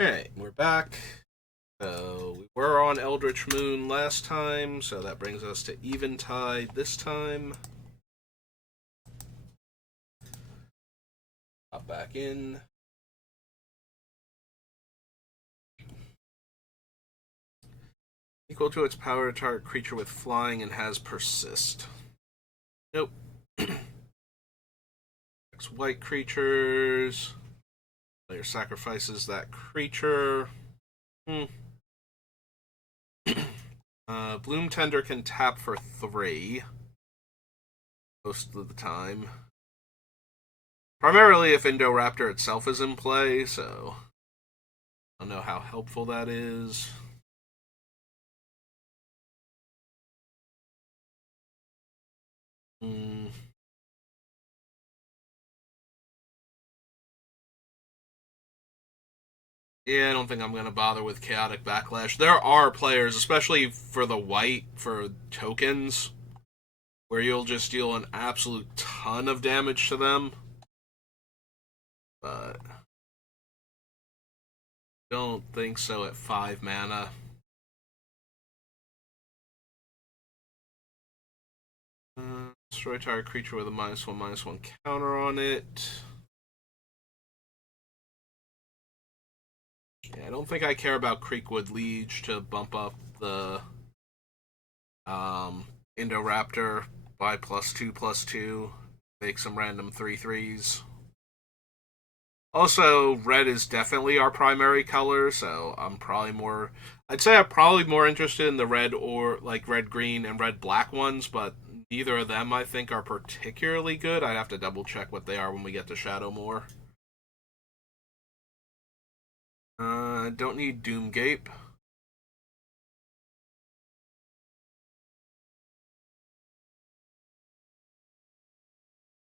Alright, we're back. So we were on Eldritch Moon last time, so that brings us to Eventide this time. Hop back in. Equal to its power, target creature with flying and has persist. Nope. White creatures. Player sacrifices that creature. Bloom Tender can tap for 3 most of the time. Primarily if Indoraptor itself is in play, so I don't know how helpful that is. Yeah, I don't think I'm going to bother with Chaotic Backlash. There are players, especially for the white, for tokens, where you'll just deal an absolute ton of damage to them. But don't think so at 5 mana. Destroy target creature with a -1/-1 counter on it. Yeah, I don't think I care about Creekwood Liege to bump up the Indoraptor by +2/+2. Make some random 3/3s. Also, red is definitely our primary color, so I'm probably more. I'd say I'm probably more interested in the red or like red green and red black ones, but neither of them I think are particularly good. I'd have to double check what they are when we get to Shadowmoor. Don't need Doomgape.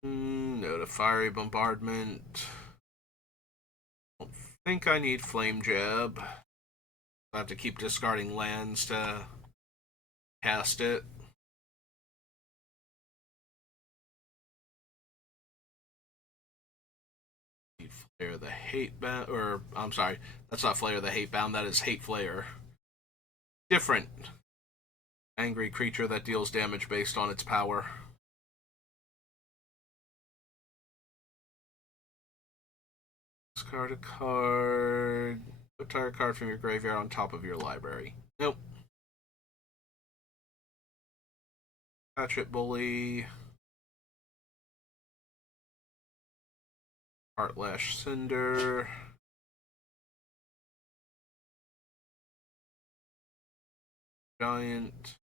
No to Fiery Bombardment. Don't think I need Flame Jab. I have to keep discarding lands to cast it. Flare the Hate Bound, or I'm sorry, that's not Flare the Hate Bound, that is Hate Flare. Different. Angry creature that deals damage based on its power. Discard a card. Put target card from your graveyard on top of your library. Nope. Hatchet Bully. Heartlash Cinder. Giant.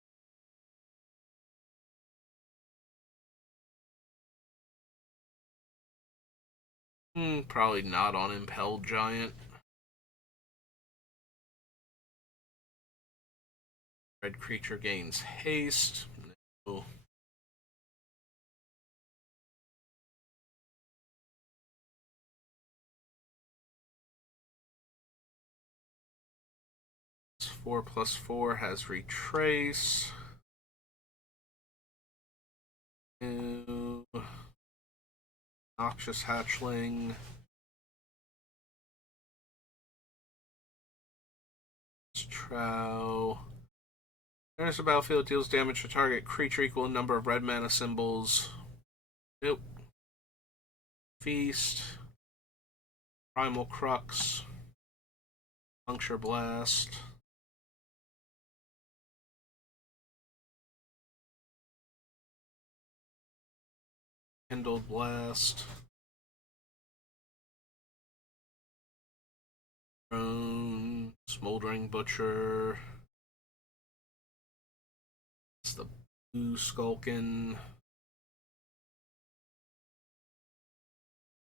Probably not on Impelled Giant. Red creature gains haste. No. +4/+4 has retrace. No. Noxious Hatchling. Trow. Enters the battlefield, deals damage to target creature equal to number of red mana symbols. Nope. Feast. Primal Crux. Puncture Blast. Kindled Blast. Drone. Smoldering Butcher. It's the Blue Skulkin.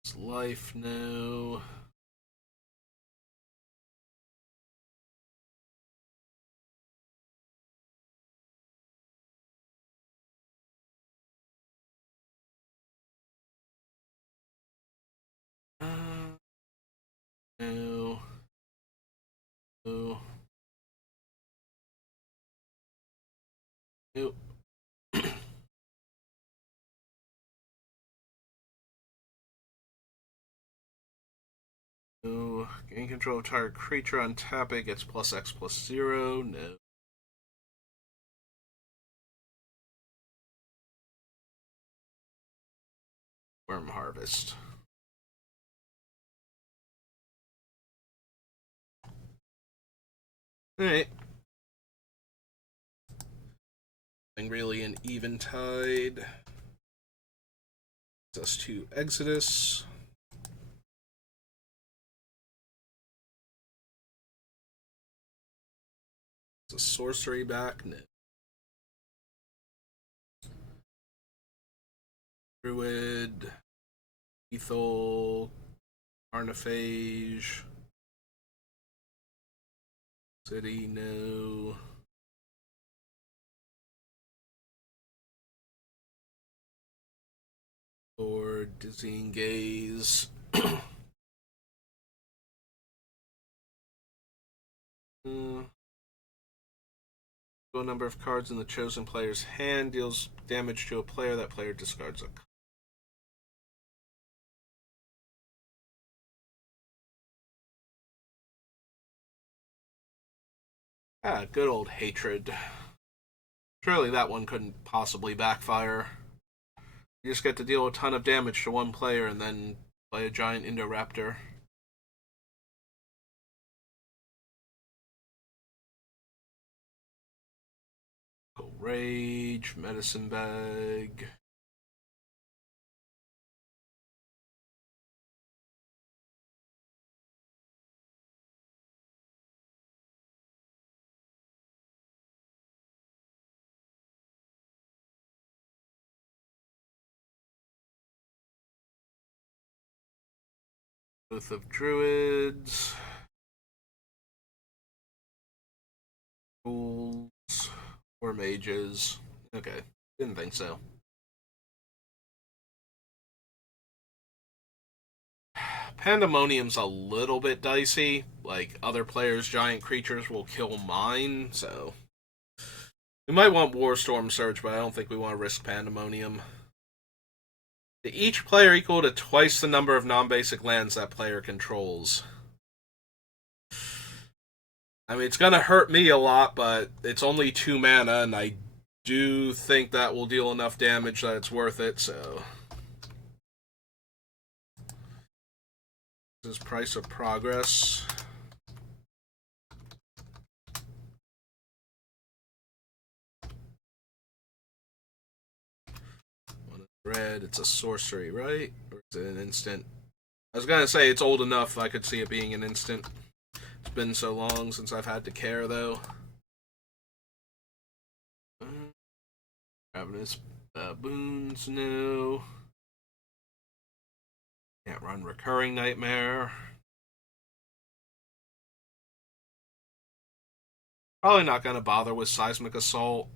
It's life now. No. No. Nope. No. Gain control of target creature on tap it gets +X+0. No. Worm Harvest. Alright. Really an Eventide. Us to Exodus. It's a sorcery back. No. Druid. Lethal. Carnophage. City, no. Lord, Dizzying Gaze. Total number of cards in the chosen player's hand deals damage to a player. That player discards a card. Ah, good old Hatred. Surely that one couldn't possibly backfire. You just get to deal a ton of damage to one player and then play a giant Indoraptor. Rage, Medicine Bag. Oath of Druids. Ghouls. Or Mages. Okay, didn't think so. Pandemonium's a little bit dicey. Like, other players' giant creatures will kill mine, so. We might want Warstorm Surge, but I don't think we want to risk Pandemonium. Each player equal to twice the number of non-basic lands that player controls. I mean, it's gonna hurt me a lot, but it's only 2 mana, and I do think that will deal enough damage that it's worth it, so. This is Price of Progress. Red, it's a sorcery, right? Or is it an instant? I was gonna say it's old enough I could see it being an instant. It's been so long since I've had to care, though. Ravenous Boons, no. Can't run Recurring Nightmare. Probably not gonna bother with Seismic Assault.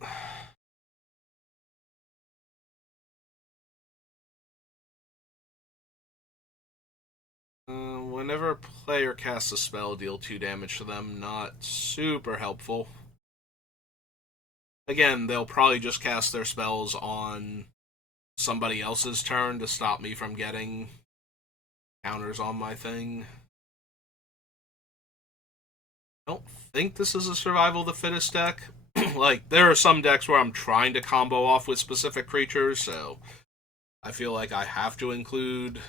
Whenever a player casts a spell, deal 2 damage to them. Not super helpful. Again, they'll probably just cast their spells on somebody else's turn to stop me from getting counters on my thing. I don't think this is a survival of the fittest deck. Like, there are some decks where I'm trying to combo off with specific creatures, so I feel like I have to include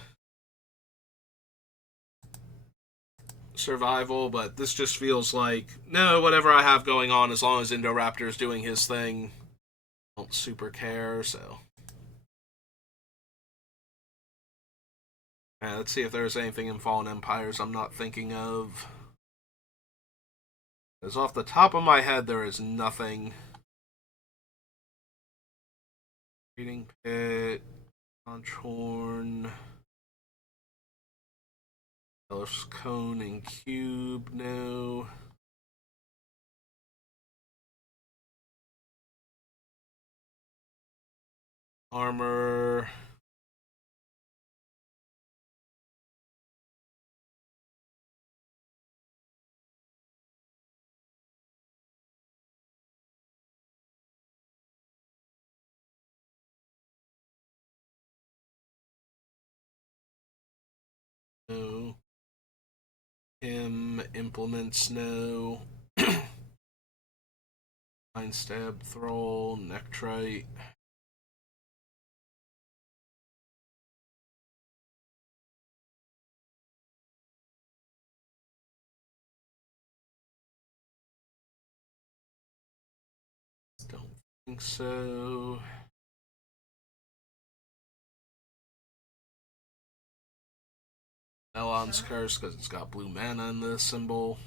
survival, but this just feels like, no, whatever I have going on, as long as Indoraptor is doing his thing, I don't super care, so. Let's see if there's anything in Fallen Empires I'm not thinking of. Because off the top of my head, there is nothing. Reading Pit, Conchhorn, Elf's Cone and Cube, no. Armor. No. Implements, no. Mind Stab, Thrall, Nectrite. Don't think so. Elon's Curse because it's got blue mana in the symbol.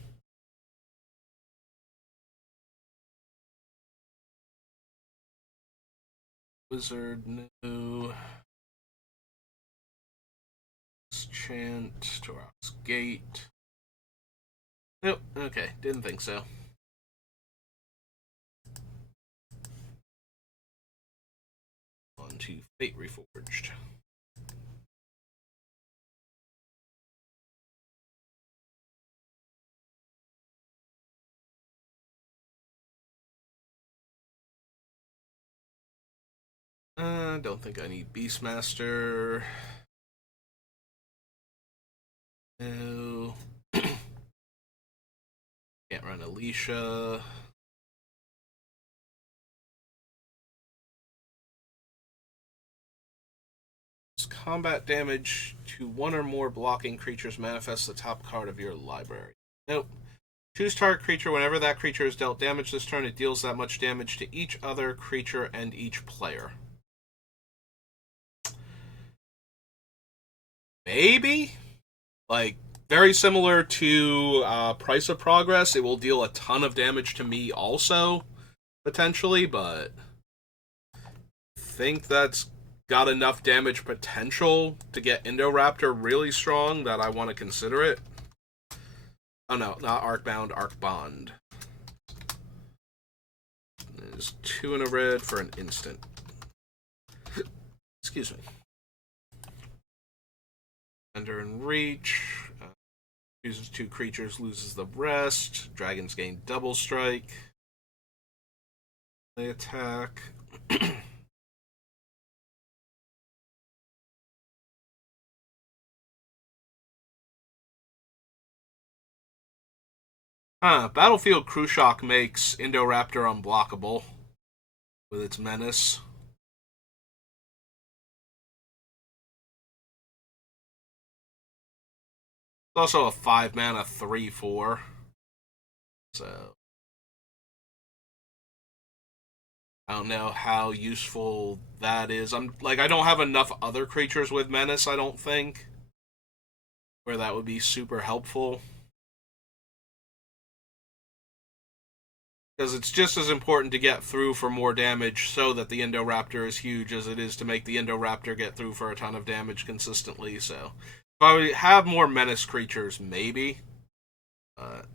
Wizard, no. Chant, Toros Gate. Nope, okay, didn't think so. On to Fate Reforged. Don't think I need Beastmaster. No. Can't run Alicia. Combat damage to one or more blocking creatures manifests the top card of your library. Nope. Choose target creature. Whenever that creature is dealt damage this turn, it deals that much damage to each other creature and each player. Maybe? Like, very similar to Price of Progress. It will deal a ton of damage to me also, potentially, but I think that's got enough damage potential to get Indoraptor really strong that I want to consider it. Oh no, not Arcbound, Arcbond. There's 2 in a red for an instant. Excuse me. Ender and Reach. Chooses 2 creatures, loses the rest. Dragons gain double strike. They attack. Battlefield Cruciak makes Indoraptor unblockable with its menace. It's also a 5 mana 3/4. So I don't know how useful that is. I don't have enough other creatures with menace, I don't think, where that would be super helpful. Because it's just as important to get through for more damage so that the Indoraptor is huge as it is to make the Indoraptor get through for a ton of damage consistently. So if I have more menace creatures, maybe. As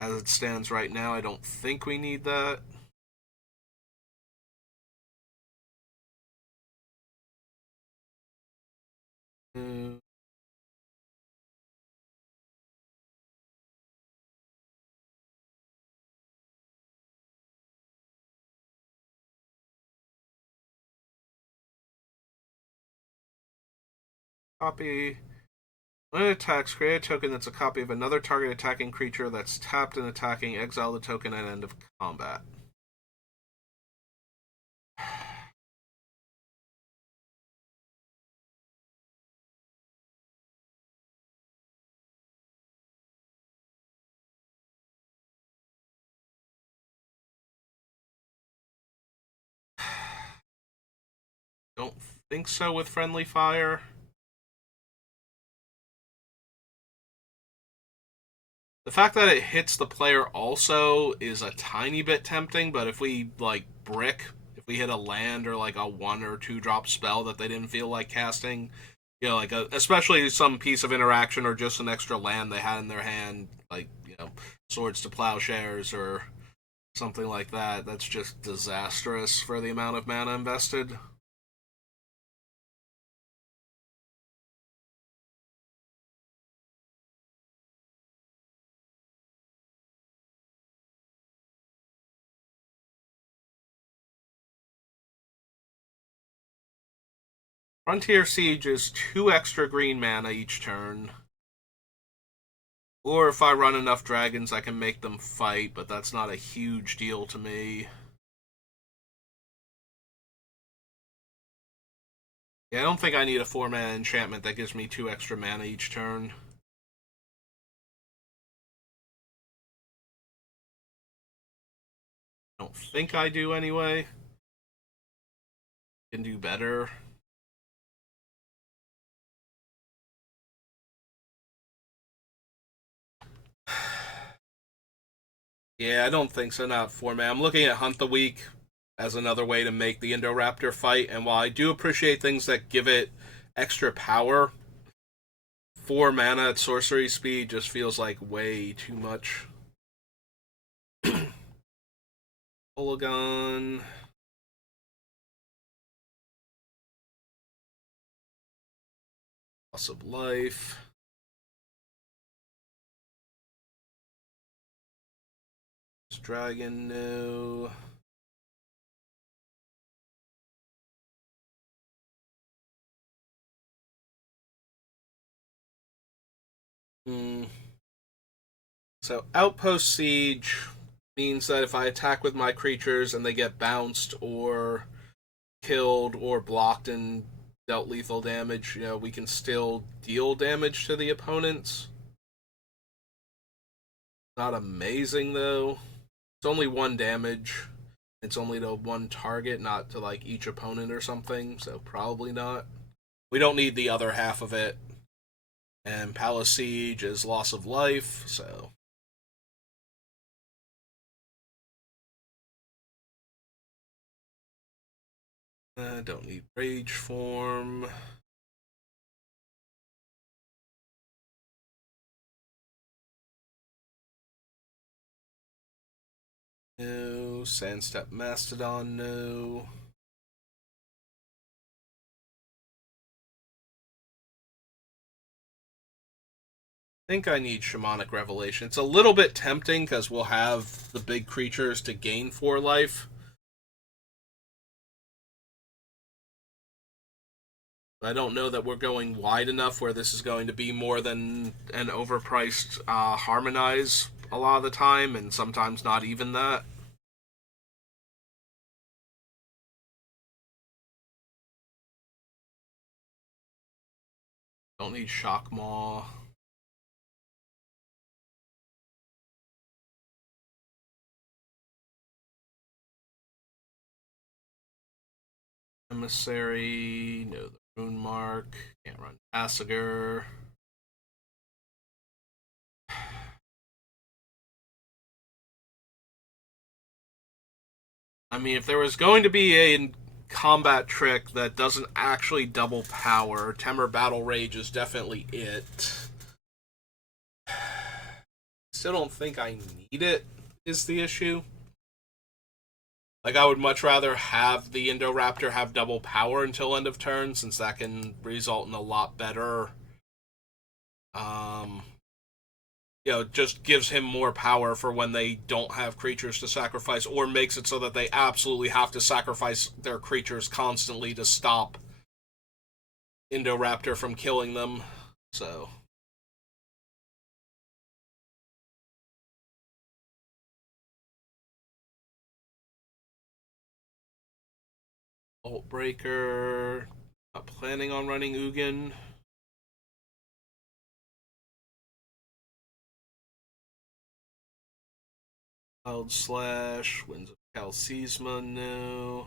it stands right now, I don't think we need that. Uh, Copy. When it attacks, create a token that's a copy of another target attacking creature that's tapped and attacking. Exile the token at end of combat. Don't think so with friendly fire. The fact that it hits the player also is a tiny bit tempting, but if we if we hit a land or like a 1 or 2 drop spell that they didn't feel like casting, especially some piece of interaction or just an extra land they had in their hand, Swords to Plowshares or something like that, that's just disastrous for the amount of mana invested. Frontier Siege is 2 extra green mana each turn. Or if I run enough dragons, I can make them fight, but that's not a huge deal to me. Yeah, I don't think I need a 4-mana enchantment that gives me 2 extra mana each turn. I don't think I do anyway. Can do better. Yeah, I don't think so. Not 4-mana. I'm looking at Hunt the Weak as another way to make the Indoraptor fight, and while I do appreciate things that give it extra power, 4 mana at sorcery speed just feels like way too much. Polygon. Loss of life. Dragon, no. Hmm. So Outpost Siege means that if I attack with my creatures and they get bounced or killed or blocked and dealt lethal damage, we can still deal damage to the opponents. Not amazing though. It's only 1 damage. It's only to one target, not to like each opponent or something, so probably not. We don't need the other half of it. And Palace Siege is loss of life, so don't need Rage Form. No. Sandstep Mastodon, no. I think I need Shamanic Revelation. It's a little bit tempting because we'll have the big creatures to gain 4 life. I don't know that we're going wide enough where this is going to be more than an overpriced Harmonize a lot of the time, and sometimes not even that. Don't need Shock Maw. Emissary, no, the Rune Mark. Can't run Tasigur. I mean, if there was going to be a combat trick that doesn't actually double power, Temur Battle Rage is definitely it. Still don't think I need it, is the issue. Like, I would much rather have the Indoraptor have double power until end of turn, since that can result in a lot better. Um, just gives him more power for when they don't have creatures to sacrifice, or makes it so that they absolutely have to sacrifice their creatures constantly to stop Indoraptor from killing them. So, Bolt Breaker. Not planning on running Ugin. Cloud Slash. Winds of Calcisma, no.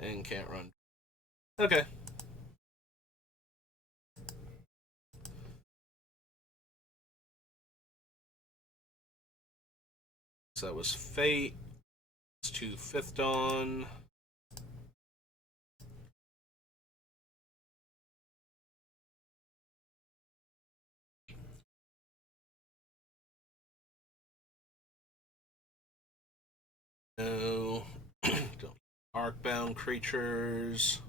And can't run. Okay. So that was Fate. It's 2 Fifth Dawn. No. Don't. Arcbound creatures.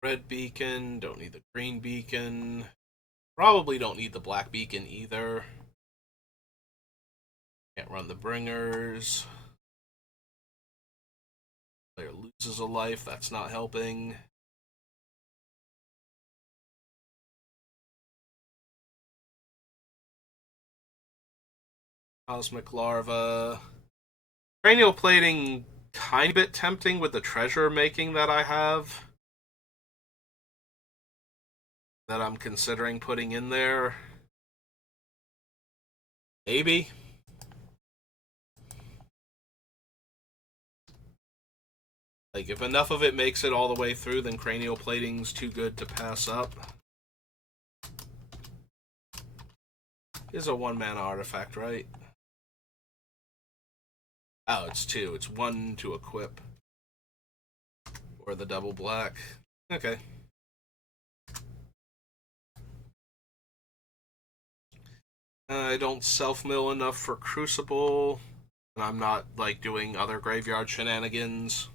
Red Beacon. Don't need the green beacon. Probably don't need the black beacon either. Can't run the bringers. Player loses a life. That's not helping. Cosmic Larva. Cranial plating, tiny bit tempting with the treasure making that I have. That I'm considering putting in there. Maybe. Like, if enough of it makes it all the way through, then cranial plating's too good to pass up. Is a 1-mana artifact, right? Oh, it's 2. It's 1 to equip. Or the double black. Okay. I don't self-mill enough for Crucible. And I'm not, like, doing other graveyard shenanigans.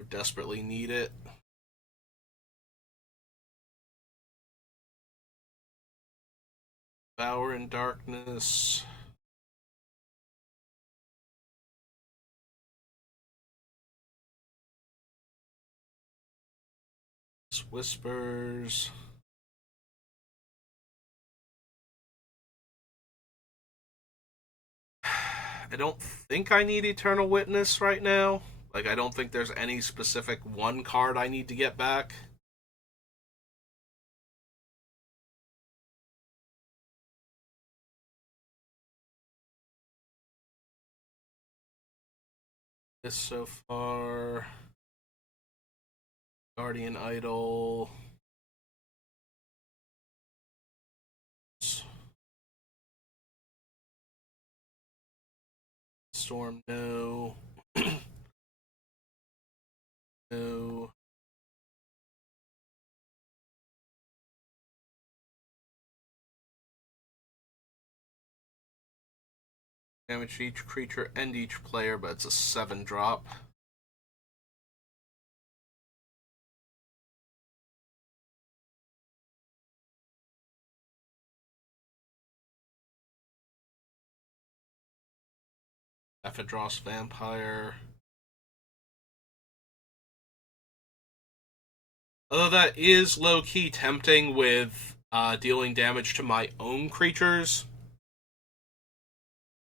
I desperately need it. Power in Darkness. Whispers. I don't think I need Eternal Witness right now. Like, I don't think there's any specific one card I need to get back. This so far. Guardian Idol. Storm, no. No. Damage to each creature and each player, but it's a 7-drop. Ephedros Vampire. Although that is low-key tempting with dealing damage to my own creatures.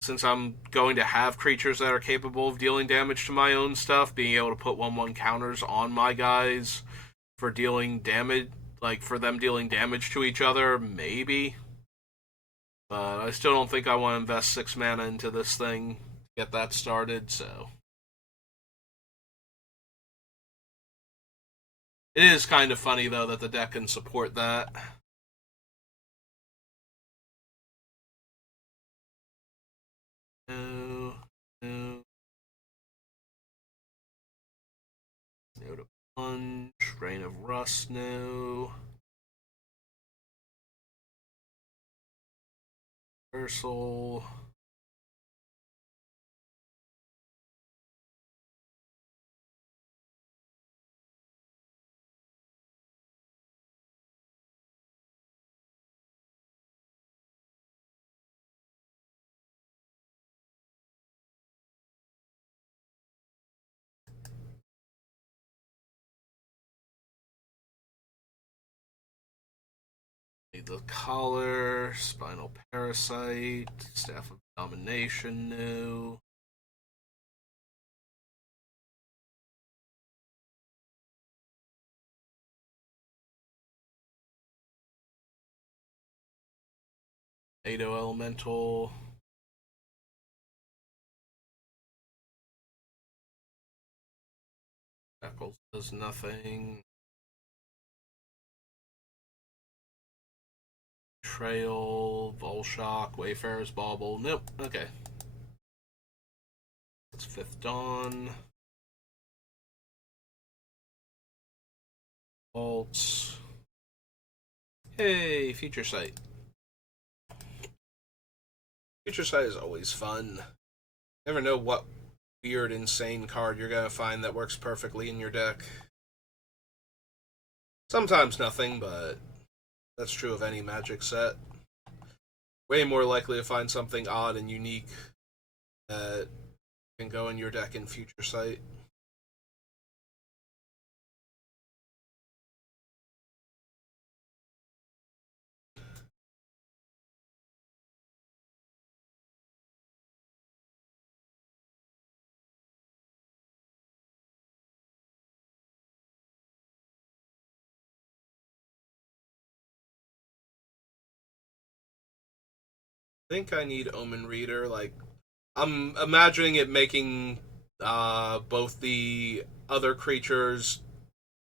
Since I'm going to have creatures that are capable of dealing damage to my own stuff, being able to put 1/1 counters on my guys for dealing damage, like for them dealing damage to each other, maybe. But I still don't think I want to invest 6 mana into this thing to get that started, so. It is kind of funny, though, that the deck can support that. No, no. No to Plunge. Rain of Rust, no. Reversal. The Collar, Spinal Parasite, Staff of Domination, no. Ado Elemental. Shackles does nothing. Trail, Volshock, Wayfarer's Bauble. Nope. Okay. That's Fifth Dawn. Bolts. Hey, Future Sight. Future Sight is always fun. Never know what weird, insane card you're gonna find that works perfectly in your deck. Sometimes nothing, but that's true of any Magic set. Way more likely to find something odd and unique that can go in your deck in future sight. I think I need Omen Reader. Like, I'm imagining it making both the other creatures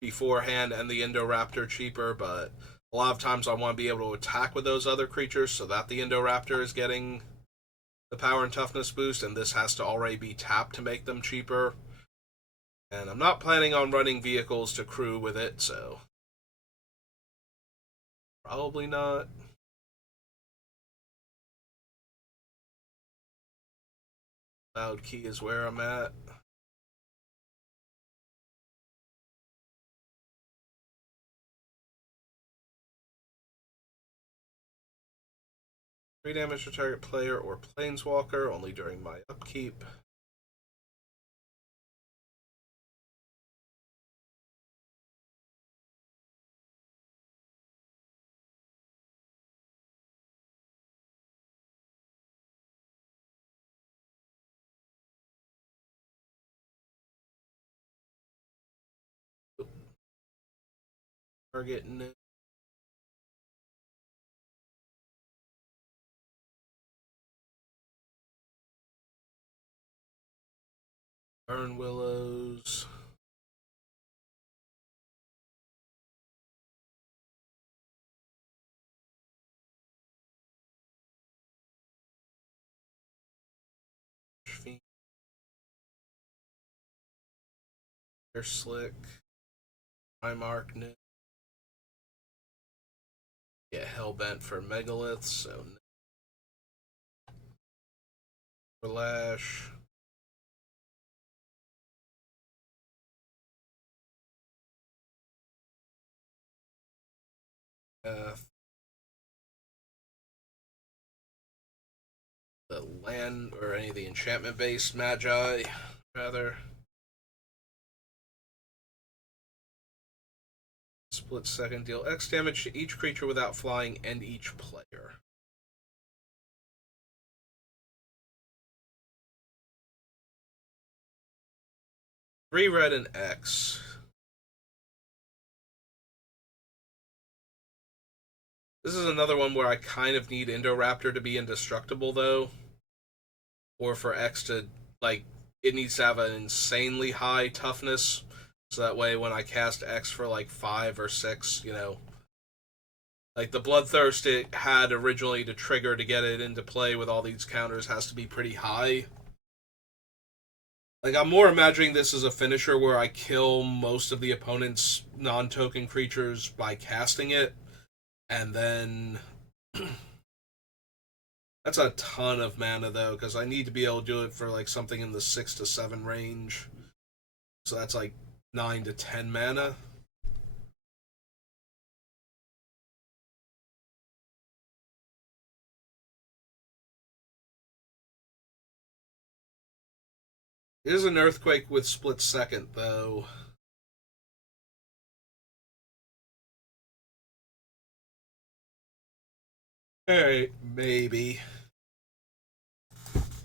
beforehand and the Indoraptor cheaper, but a lot of times I want to be able to attack with those other creatures so that the Indoraptor is getting the power and toughness boost, and this has to already be tapped to make them cheaper. And I'm not planning on running vehicles to crew with it, so probably not. Loud key is where I'm at. 3 damage to target player or planeswalker, only during my upkeep. Target Burn Willows. They're slick. Primarch New. Get Hellbent for Megaliths, so Lash. The land or any of the enchantment based magi, rather. Split second, deal X damage to each creature without flying and each player. 3 red and X. This is another one where I kind of need Indoraptor to be indestructible, though. Or for X to, like, it needs to have an insanely high toughness. So that way, when I cast X for, like, 5 or 6, like, the Bloodthirst it had originally to trigger to get it into play with all these counters has to be pretty high. Like, I'm more imagining this as a finisher where I kill most of the opponent's non-token creatures by casting it, and then that's a ton of mana though, because I need to be able to do it for like something in the 6 to 7 range. So that's like 9 to 10 mana. It is an earthquake with split second though. Alright, maybe.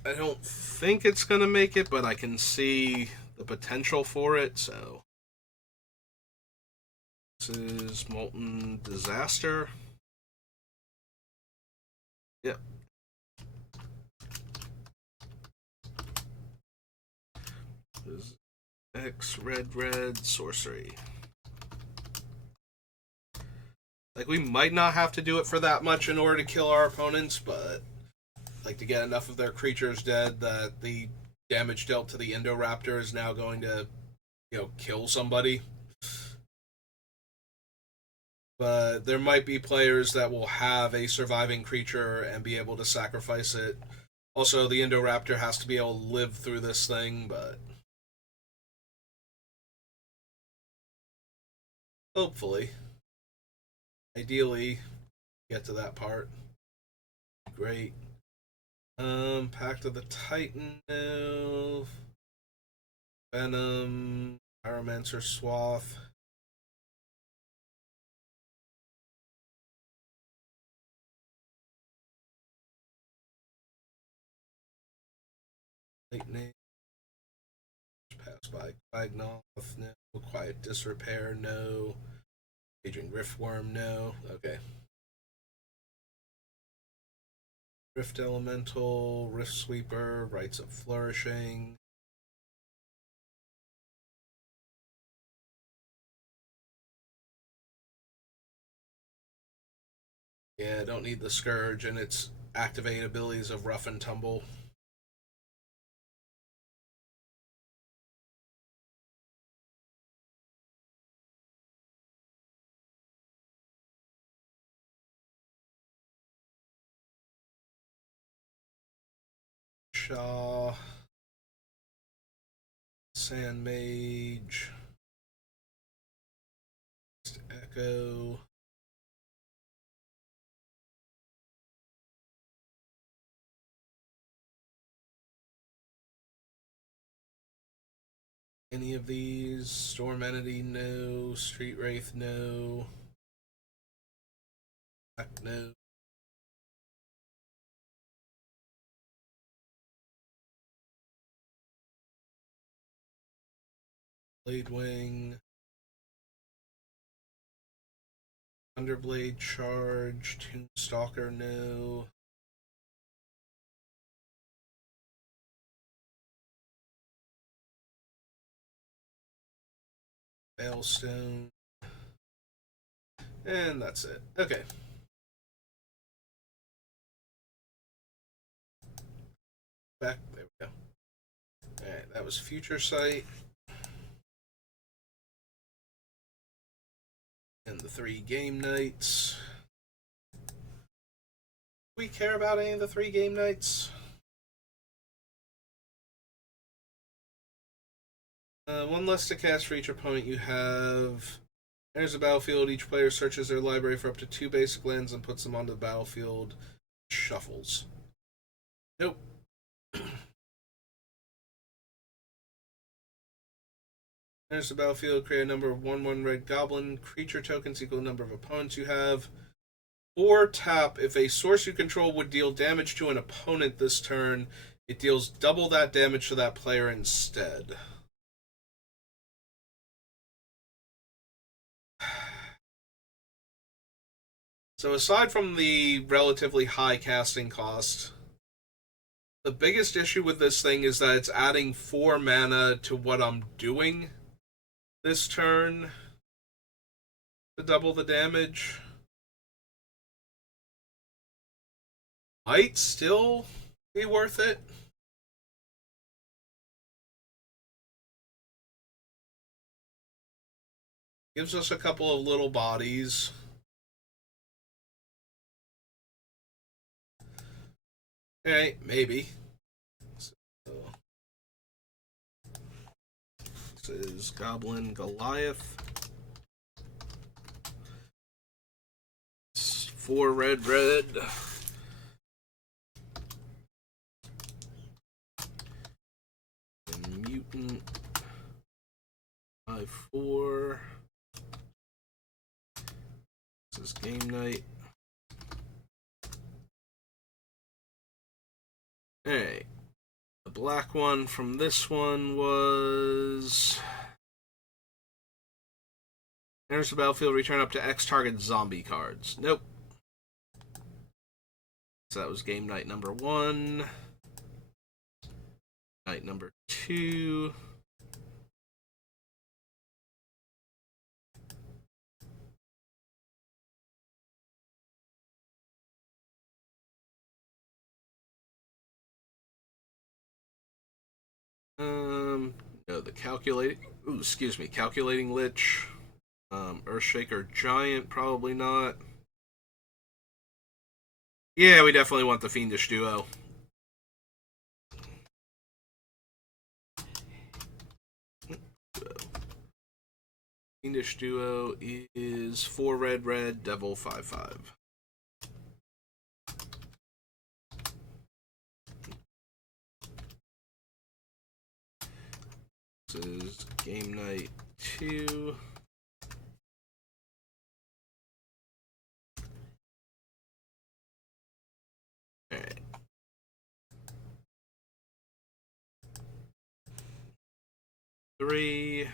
I don't think it's gonna make it, but I can see the potential for it, so. This is Molten Disaster. Yep. This is X red sorcery. Like, we might not have to do it for that much in order to kill our opponents, but like to get enough of their creatures dead that the damage dealt to the Indoraptor is now going to, kill somebody. But there might be players that will have a surviving creature and be able to sacrifice it. Also, the Indoraptor has to be able to live through this thing, but hopefully. Ideally, get to that part. Great. Pact of the Titan, no. Venom, Pyromancer Swath. Lightning. Pass by Quagnoth, no. Quiet Disrepair, no. Raging Riftworm, no. Okay. Rift Elemental, Rift Sweeper, Rites of Flourishing. Yeah, don't need the Scourge and its activate abilities of Rough and Tumble. Shaw, Sand Mage, Echo. Any of these? Storm Entity, no. Street Wraith, no. No. Blade Wing. Thunderblade Charge. Tombstalker, no. Veilstone. And that's it. Okay. Back. There we go. Alright, that was Future Sight. And the 3 game nights. Do we care about any of the 3 game nights? One less to cast for each opponent. You have enters the battlefield. Each player searches their library for up to 2 basic lands and puts them onto the battlefield. Shuffles. Nope. Enters the battlefield. Create a number of 1/1 red goblin creature tokens equal to the number of opponents you have. Or tap. If a source you control would deal damage to an opponent this turn, it deals double that damage to that player instead. So aside from the relatively high casting cost, the biggest issue with this thing is that it's adding 4 mana to what I'm doing this turn to double the damage. Might still be worth it. Gives us a couple of little bodies. Alright, maybe. So, this is Goblin Goliath. It's 4 red. And mutant. 5/4. This is game night. Alright. The black one from this one was. Enters the battlefield, return up to X target zombie cards. Nope. So that was game night number 1. Night number 2. No, the calculating Lich. Earthshaker Giant, probably not. Yeah, we definitely want the Fiendish Duo. Fiendish Duo is 4 red, Devil 5/5. This is game night 2. Alright. Three.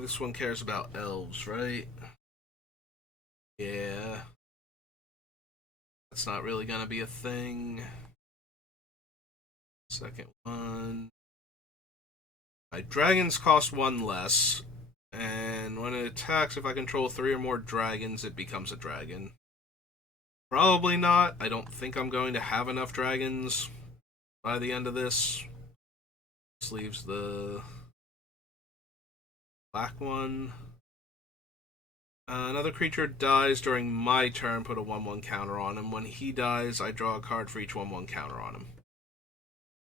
This one cares about elves, right? Yeah. That's not really gonna be a thing. Second one. My dragons cost 1 less. And when it attacks, if I control 3 or more dragons, it becomes a dragon. Probably not. I don't think I'm going to have enough dragons by the end of this. This leaves the black one. Another creature dies during my turn, put a 1/1 counter on him. When he dies, I draw a card for each 1/1 counter on him.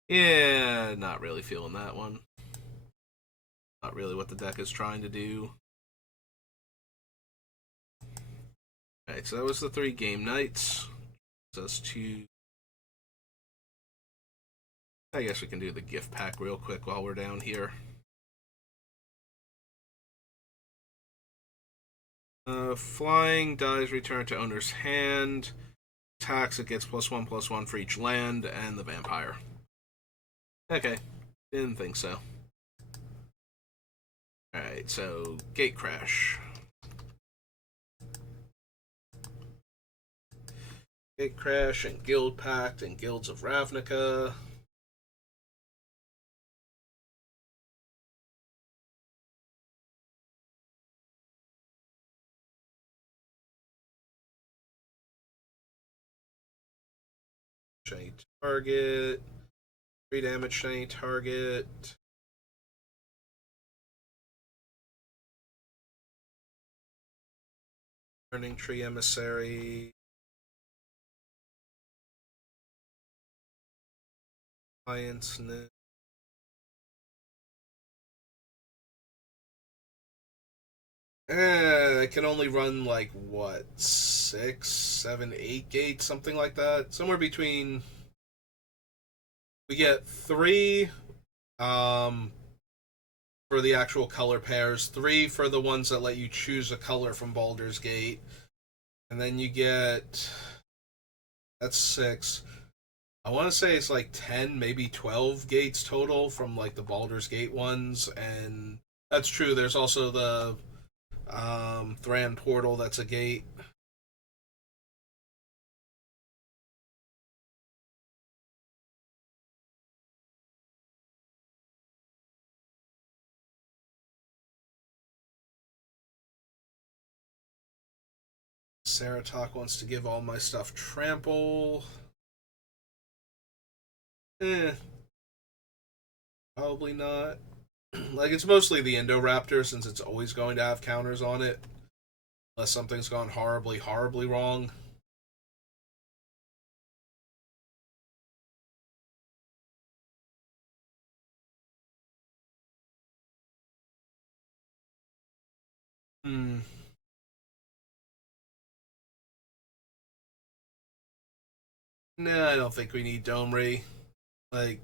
Yeah, not really feeling that one. Not really what the deck is trying to do. Alright, so that was the 3 game nights. Us to. I guess we can do the gift pack real quick while we're down here. Flying dies return to owner's hand. Attacks, it gets +1/+1 for each land, and the vampire. Okay, didn't think so. Alright, so Gate Crash. Gate Crash and Guild Pact and Guilds of Ravnica. Shiny target. 3 damage, shiny target. Turning Tree Emissary. Alliance. I can only run like what 6, 7, 8 gates, something like that. Somewhere between. We get 3 for the actual color pairs, 3 for the ones that let you choose a color from Baldur's Gate, and then you get. That's 6. I want to say it's like 10, maybe 12 gates total from like the Baldur's Gate ones, and that's true. There's also the Thran Portal that's a gate. Saratok wants to give all my stuff trample. Eh, probably not. Like, it's mostly the Indoraptor since it's always going to have counters on it. Unless something's gone horribly, horribly wrong. Hmm. Nah, I don't think we need Domri. Like,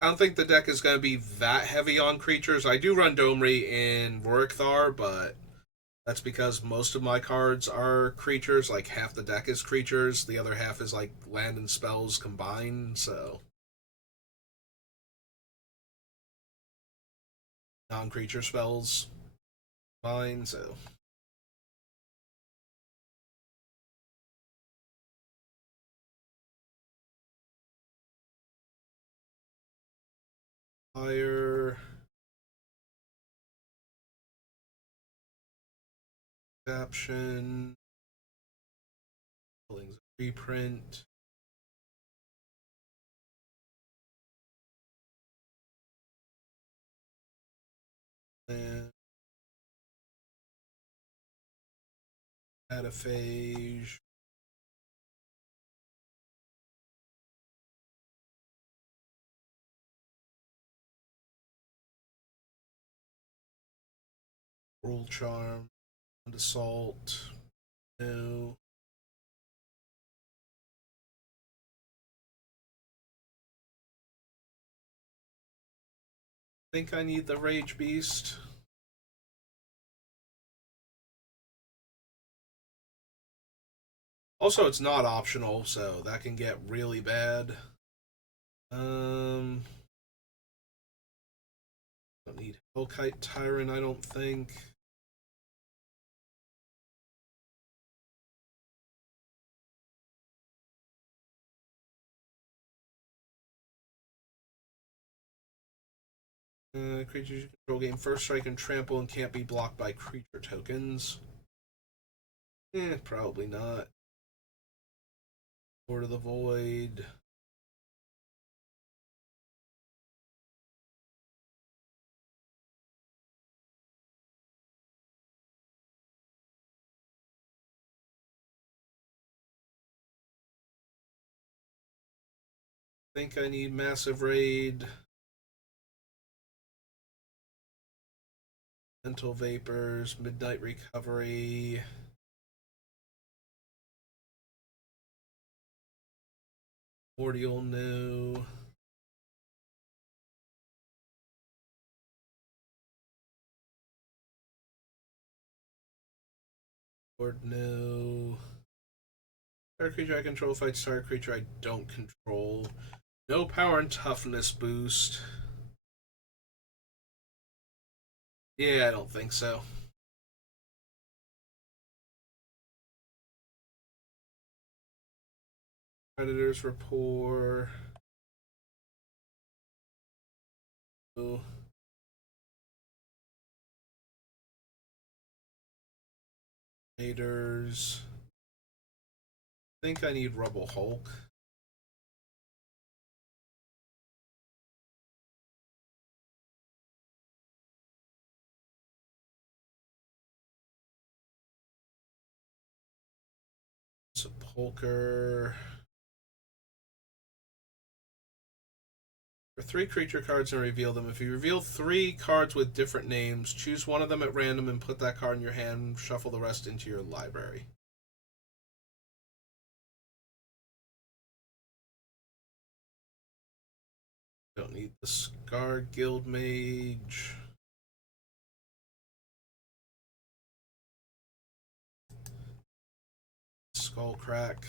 I don't think the deck is going to be that heavy on creatures. I do run Domri in Rorikthar, but that's because most of my cards are creatures. Like, half the deck is creatures, the other half is like land and spells combined, so. Non creature spells combined, so. Fire. Adaption. Reprint. And Adaphage. Roll Charm. And Assault. No. Think I need the Rage Beast. Also, it's not optional, so that can get really bad. Don't need Hellkite Tyrant, I don't think. Creatures you control gain first strike and trample and can't be blocked by creature tokens. Probably not. Lord of the Void. Think I need Massive Raid. Mental Vapors, Midnight Recovery. Mordial, no. Lord, no. Star creature I control fights star creature I don't control. No power and toughness boost. Yeah, I don't think so. Predator's Rapport. Oh. Raiders. I think I need Rubble Hulk. Sepulcher. For 3 creature cards and reveal them. If you reveal 3 cards with different names, choose one of them at random and put that card in your hand. Shuffle the rest into your library. Don't need the Scar Guild Mage. Skullcrack.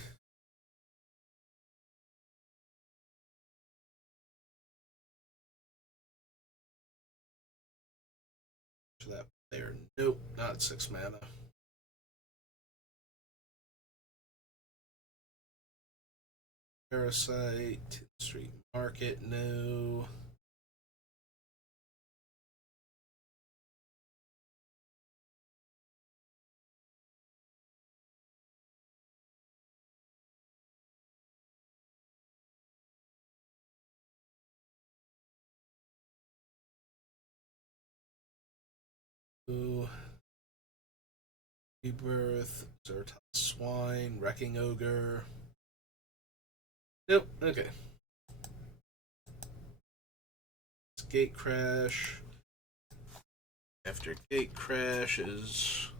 That there. Nope, not 6 mana. Parasite. Street Market, no. Ooh. Rebirth. Zertal Swine. Wrecking Ogre. Nope, okay. Gate Crash. After Gate Crash is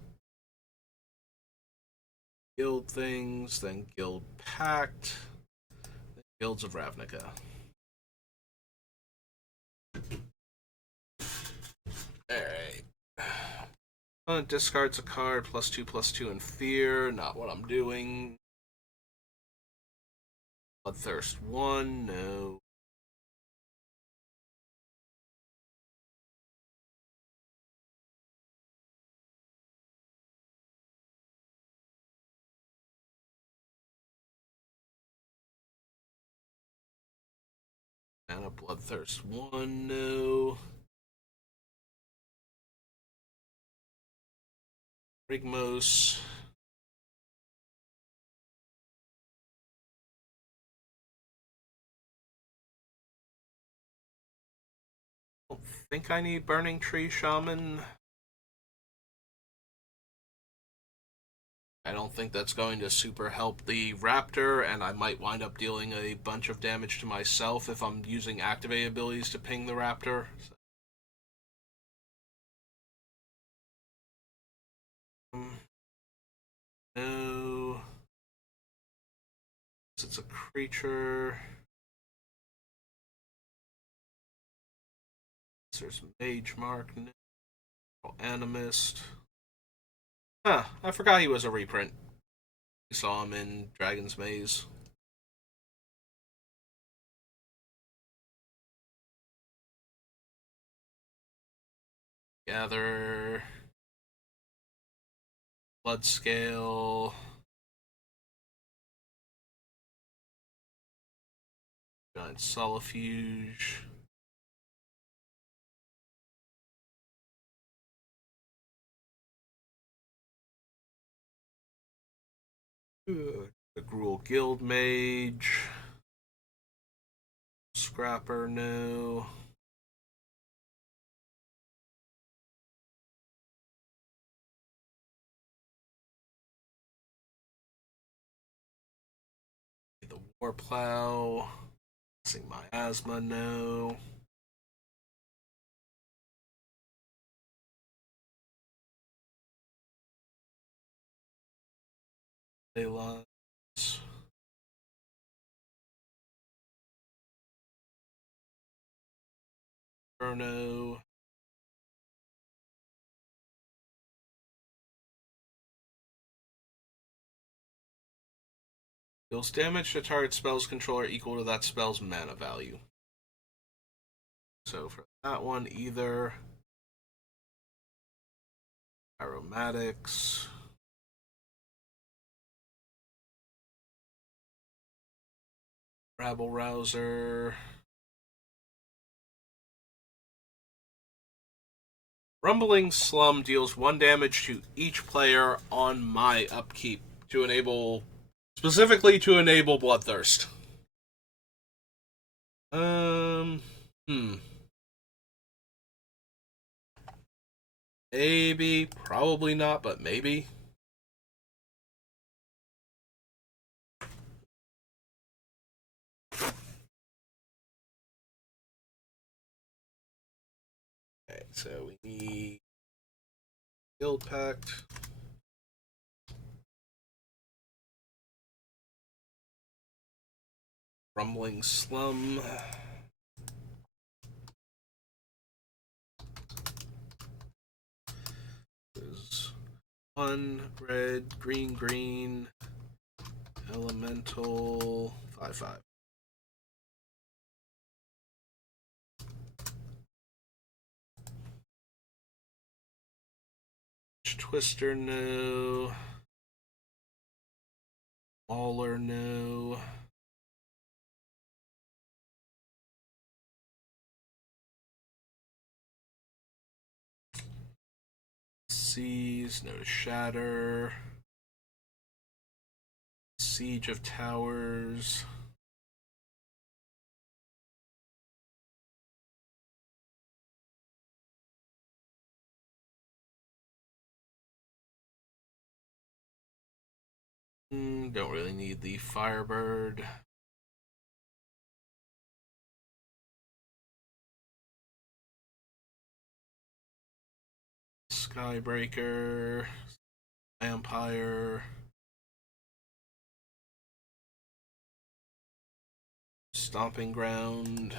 Guild Things, then Guild Pact, then Guilds of Ravnica. Alright. Discards a card, +2/+2 in Fear, not what I'm doing. Bloodthirst 1, no. And a Bloodthirst 1, no. Rigmos. I don't think I need Burning Tree Shaman. I don't think that's going to super help the Raptor, and I might wind up dealing a bunch of damage to myself if I'm using activate abilities to ping the Raptor. No. It's a creature. There's Mage Mark. No. Animist. Huh, I forgot he was a reprint. We saw him in Dragon's Maze. Gather. Bloodscale. Giant Solifuge. The Gruul Guild Mage. Scrapper, no. The Warplow. Sing Miasma, no. Leylons. Inferno. Deals damage to target spell's controller equal to that spell's mana value. So for that one, either Aromatics, Rabble Rouser, Rumbling Slum deals 1 damage to each player on my upkeep to enable, specifically to enable Bloodthirst. Hmm. Maybe, probably not, but maybe. Okay, so we need Guild Pact. Rumbling Slum. Is 1 red, green, green, elemental, 5/5. Twister, no. Mauler, no. Seas, no to Shatter. Siege of Towers. Don't really need the Firebird. Skybreaker. Vampire. Stomping Ground.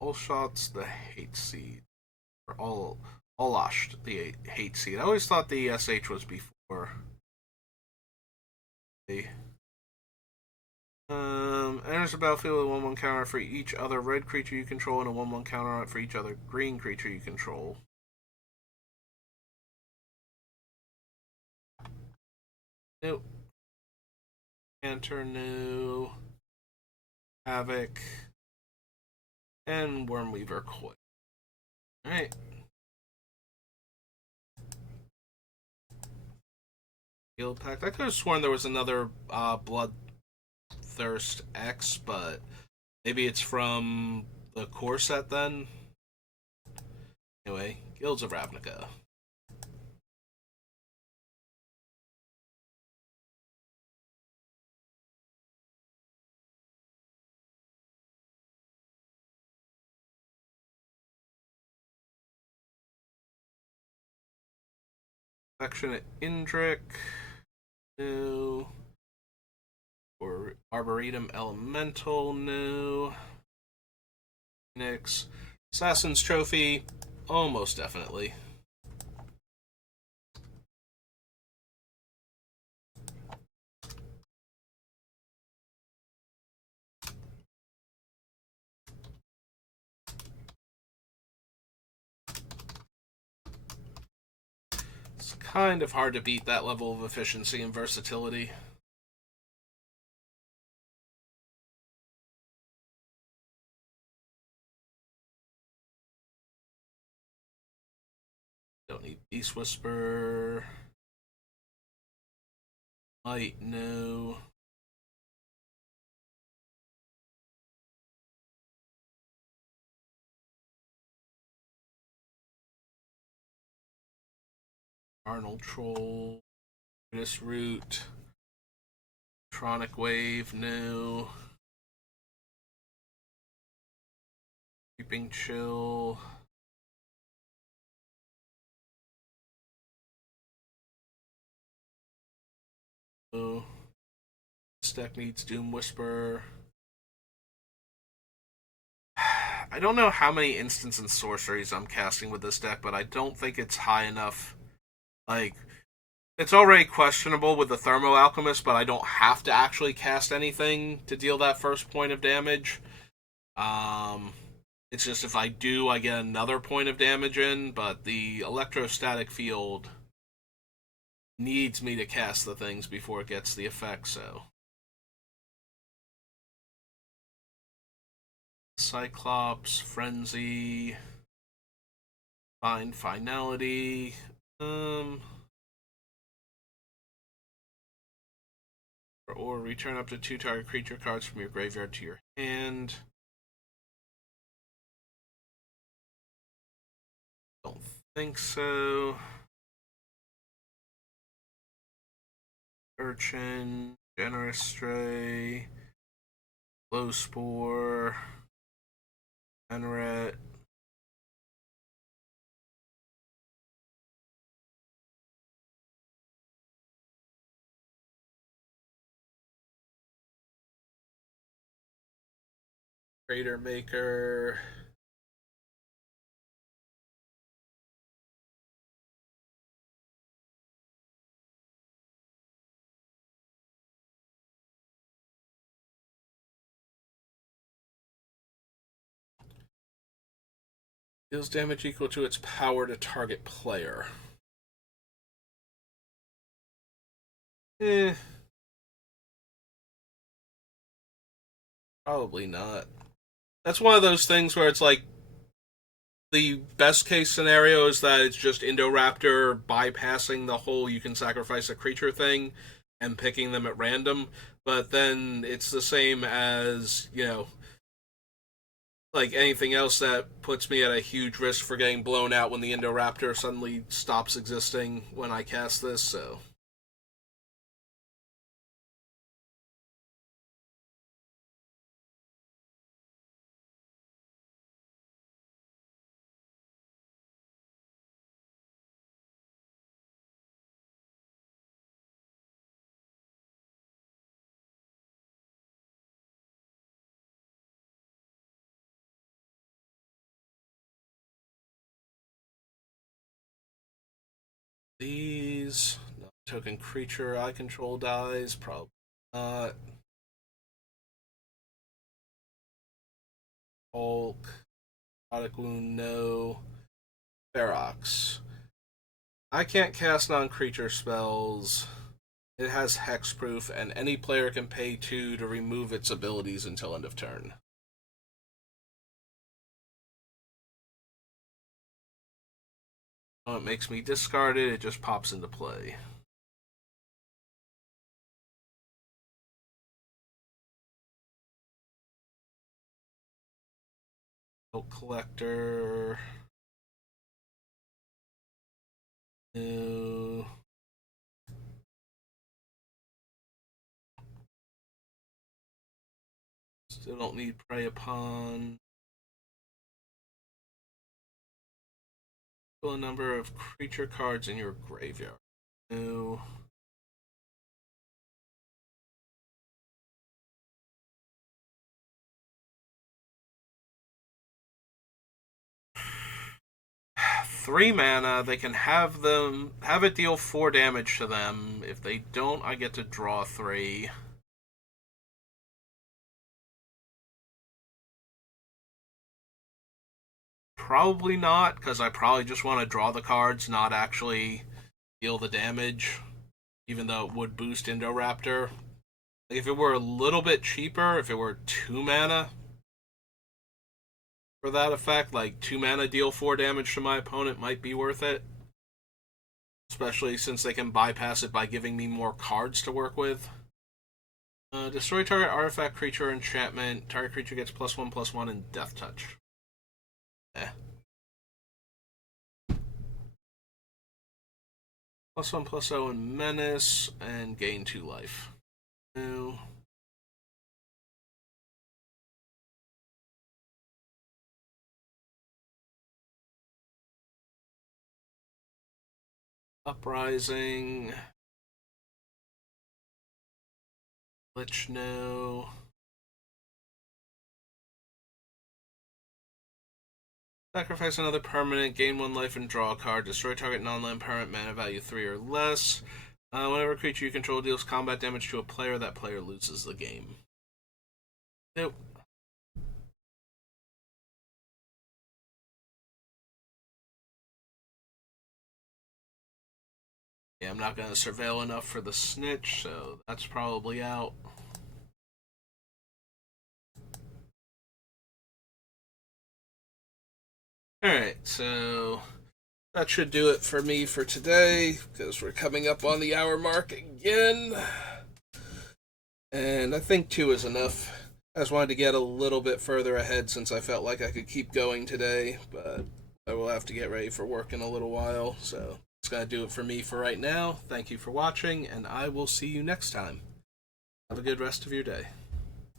All shots the Hate Seed. Or all Lashed the Hate Seed. I always thought the SH was before. Enters the battlefield with a 1/1 counter for each other red creature you control and a 1/1 counter for each other green creature you control. Nope. Enter, no. Havoc. And Wormweaver Coil. Alright. Guild Pact. I could have sworn there was another Bloodthirst X, but maybe it's from the core set then. Anyway, Guilds of Ravnica. Affectionate Indrik, no. Or Arboretum Elemental, no. Phoenix. Assassin's Trophy, almost definitely. It's kind of hard to beat that level of efficiency and versatility. Don't need Beast Whisper. Might, no. Arnold Troll. This Root. Tronic Wave, no. Creeping Chill. No. This deck needs Doom Whisper. I don't know how many instants and sorceries I'm casting with this deck, but I don't think it's high enough. Like, it's already questionable with the Thermo Alchemist, but I don't have to actually cast anything to deal that first point of damage. Um, it's just if I do, I get another point of damage in, but the electrostatic field needs me to cast the things before it gets the effect, so. Cyclops, Frenzy, Find Finality. Or return up to 2 target creature cards from your graveyard to your hand. Don't think so. Urchin, Generous Stray, Low Spore, Enret. Crater Maker. Deals damage equal to its power to target player. Eh, probably not. That's one of those things where it's like the best case scenario is that it's just Indoraptor bypassing the whole you can sacrifice a creature thing and picking them at random. But then it's the same as, like anything else that puts me at a huge risk for getting blown out when the Indoraptor suddenly stops existing when I cast this, so. These. No token creature I control dies. Probably not. Hulk. Product Wound, no. Ferox. I can't cast non creature spells. It has hexproof, and any player can pay 2 to remove its abilities until end of turn. When it makes me discard it, it just pops into play. Bolt Collector. No. Still don't need Prey Upon. Fill a number of creature cards in your graveyard. 2. 3 mana, they can have it deal 4 damage to them. If they don't, I get to draw 3. Probably not, because I probably just want to draw the cards, not actually deal the damage, even though it would boost Indoraptor. If it were a little bit cheaper, if it were 2 mana for that effect, like 2 mana deal 4 damage to my opponent might be worth it. Especially since they can bypass it by giving me more cards to work with. Destroy target artifact, creature, enchantment. Target creature gets +1/+1 and Death Touch. Eh. +1/+0 and Menace, and gain 2 life. New. Uprising. Lich No. Sacrifice another permanent, gain 1 life and draw a card. Destroy target non-land permanent, mana value 3 or less. Whenever a creature you control deals combat damage to a player, that player loses the game. Nope. Yeah, I'm not going to surveil enough for the snitch, so that's probably out. Alright, so that should do it for me for today, because we're coming up on the hour mark again. And I think 2 is enough. I just wanted to get a little bit further ahead since I felt like I could keep going today, but I will have to get ready for work in a little while, so it's going to do it for me for right now. Thank you for watching, and I will see you next time. Have a good rest of your day.